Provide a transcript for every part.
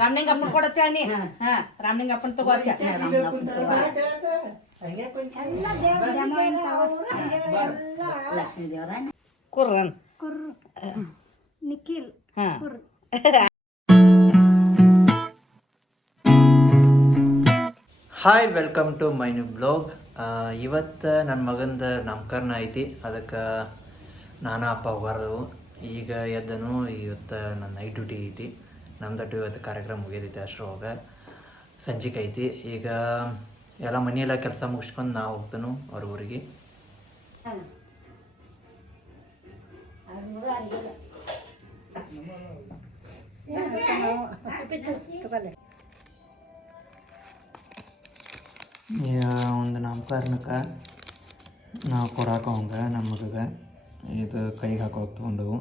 ರಾಮಲಿಂಗಪ್ಪನ ಕೊಡತ್ತೆ ಅಣ್ಣಿ ರಾಮಲಿಂಗಪ್ಪನ ತಗೋತ್ತೆ ಕುರ್ರನ್ Nikhil hi welcome to my new blog. ಇವತ್ತು ನನ್ನ ಮಗಂದು ನಾಮಕರಣ ಐತಿ, ಅದಕ್ಕೆ ನಾನು ಅಪ್ಪ ಹೋಗಾರದವು. ಈಗ ಎದ್ದನು. ಇವತ್ತು ನನ್ನ ನೈಟ್ ಡ್ಯೂಟಿ ಐತಿ, ನಮ್ದಟ್ಟು ಇವತ್ತು ಕಾರ್ಯಕ್ರಮ ಮುಗಿದೈತಿ. ಅಷ್ಟರೊಳಗೆ ಸಂಜಿಕೆ ಐತಿ. ಈಗ ಎಲ್ಲ ಮನೆಯೆಲ್ಲ ಕೆಲಸ ಮುಗಿಸ್ಕೊಂಡು ನಾ ಹೋಗ್ತಾನು ಅವ್ರ ಊರಿಗೆ. ಈಗ ಒಂದು ನಾಮಕರಣಕ್ಕೆ ನಾವು ಕೊಡಾಕ ಅವಂಗ ನಮ್ಮ ಮಗಗೆ ಇದು ಕೈಗೆ ಹಾಕೋಕೆ ತೊಗೊಂಡವು.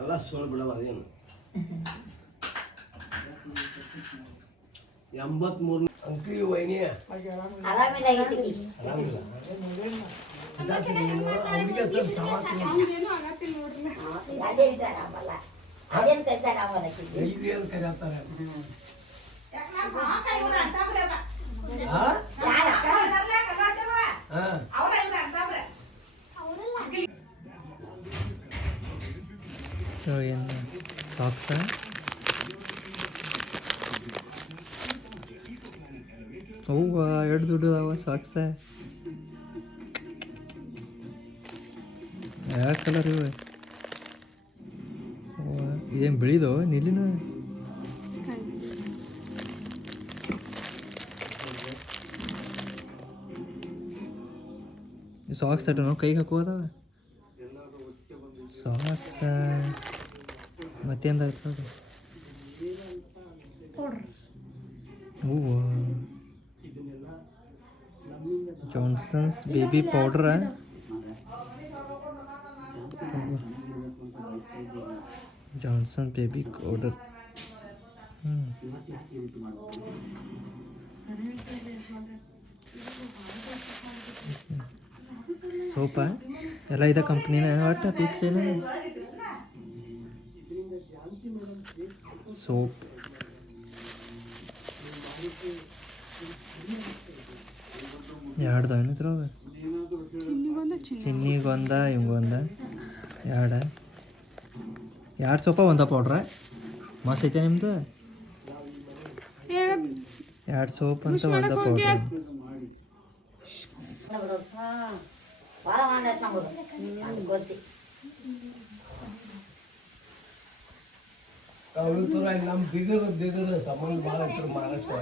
ಎಲ್ಲ ಸೋಲ್ ಬಿಡವ ಅದೇನು 83 ಅಂಕಿ ವೈನಿ ಆರಾಮಿಲ್ಲ. ಏನು ಸಾಕ್ಸ ಅವ್ವ ಎರಡು ದುಡ್ಡು ಅವ ಸಾಕ್ಸ. ಯಾವ ಕಲರ್ ಇವೆ? ಇದೇನು ಬೆಳಿದೋ ನಿಲ್ಲಿನ? ಸಾಕ್ಸ್ ಅಟ ನಾವು ಕೈಗೆ ಹಾಕೋದವ ಸಾಕ್ಸ. ಮತ್ತೇಂದಾಗ್ತದೆ? ಹೂವು ಜಾನ್ಸನ್ಸ್ ಬೇಬಿ ಪೌಡ್ರ. Johnson baby powder. ಸೋಪ ಎಲ್ಲ ಇದೆ ಕಂಪ್ನಿನ ಒಟ್ಟು ಫಿಕ್ಸ್ ಏನು ಸೋಪ್. ಎರಡು ಏನಿದ್ರವ? ಚಿನ್ನಿಗೊಂದ ಇವಂಗೊಂದ ಎರಡು ಸೋಪ ಒಂದ ಪೌಡ್ರ. ಮಸ್ತ್ ಐತೆ ನಿಮ್ದು. ಎರಡು ಸೋಪ್ ಅಂತ ಒಂದ ಪೌಡ್ರ. ನಮ್ಮ ಬಿಗರ ಸಂಬಂಧ ಭಾಳ ಇತ್ತು ಮಹಾರಾಷ್ಟ್ರ.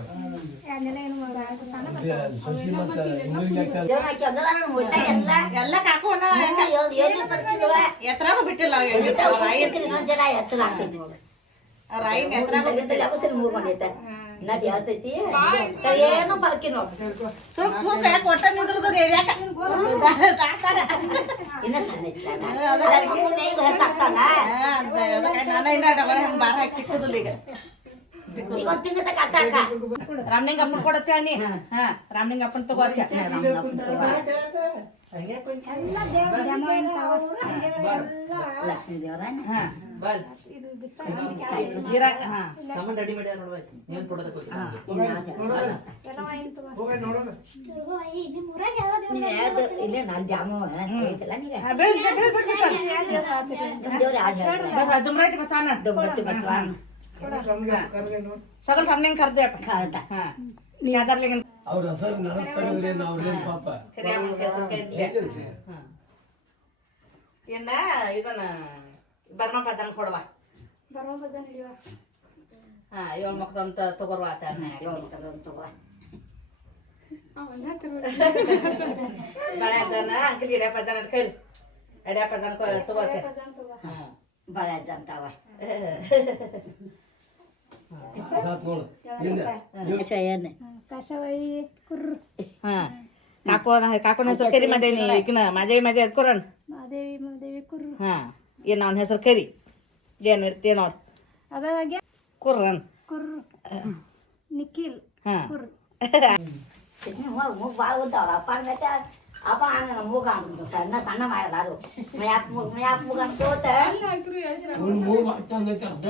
ಎಲ್ಲ ಕಾಕೋಣ ಎತ್ತರಾಗ ಬಿಟ್ಟಿಲ್ಲ ರಾಯಿನ ಎತ್ತರಾಗ ಬಿಟ್ಟಿಲ್ಲ. ನದಿ ಹೇಳ್ತೈತಿ ಏನು ಬರ್ಕಿ ನೋಡಿ ಸ್ವಲ್ಪ ಯಾಕೆ ಒಟ್ಟ ನಿಂದ್ರದು ಇನ್ನ ಸಣ್ಣ ಹೆಚ್ಚಾಗ್ತಾನ. ಬಾರ ಹಾಕಿಕ್ಕುದಿಲ್ಲ ಈಗ. ತಿಂಗದ ಕಟ್ಟಾಕ ರಾಮಲಿಂಗಪ್ಪನ ಕೊಡತ್ತೆ ಅಣ್ಣಿ ರಾಮಲಿಂಗಪ್ಪನ ತಗೋತ್ತೆ ಲಕ್ಷ್ಮೀ ದೇವರ ಇಲ್ಲೇ ನಾನ್ ಜಾಮ ಐತಲ್ಲ ದುಮ್ರಾಟಿ ಬಸವಣ್ಣ ದುಮ್ಮಟ್ಟಿ ಬಸವಣ್ಣ ಸಗಲ್ ಸಮನೆ ಕರ್ದೆ ನೀ ಅದರ್ಲಿಗೆ ಅವ್ರ ಹೆಸರು ನನಗೆ ತೆಗೆದ್ರೆ ಅವ್ರೇನು ಪಾಪ ಏನ ಇದನ್ನ ಬರ್ಮ ಪದನ್ ಕೊಡುವ ಏಳು ಮಕ್ಕದಂತ ತಗೋರುವ ಬಳೆ ಜನ ಅಂಕಲ್ ಹಿಡಿಯಪ್ಪ ಜನ ಕೈಲಿ ಹಿಡಿಯಪ್ಪ ಜನ ತಗೋತೆ ಬಳೆ ಜಂತಾವ ಕಾಕೋನ ಹೆಸರು ಕರಿ ಮದೇನಿ ಈಕಿನ ಮಾದೇವಿ ಮದೆ ಅದ್ ಕೊರನ್ ಏನ್ ಅವನ ಹೆಸರು ಕರಿ ಏನ್ ಇರ್ತೀಯ ನೋಡ್ ಕುರ್ರನ್ ನಿಖಿಲ್ ಭಾಳ ಓದ್ತಾವ್ರ ಅಪ್ಪ ಅಪ್ಪ ಹಂಗ ಮೂಗ ಅಂದ್ರು ಸಣ್ಣ ಸಣ್ಣ ಮಾಡದಾರು ಮಯಾಪ್ ಮೂಗ ಅನ್ಕೋತ ಅವ್ನ್ ಮೂವ್ ಮಾಡ್ತಂಗೈತೆ ಅಡ್ಡ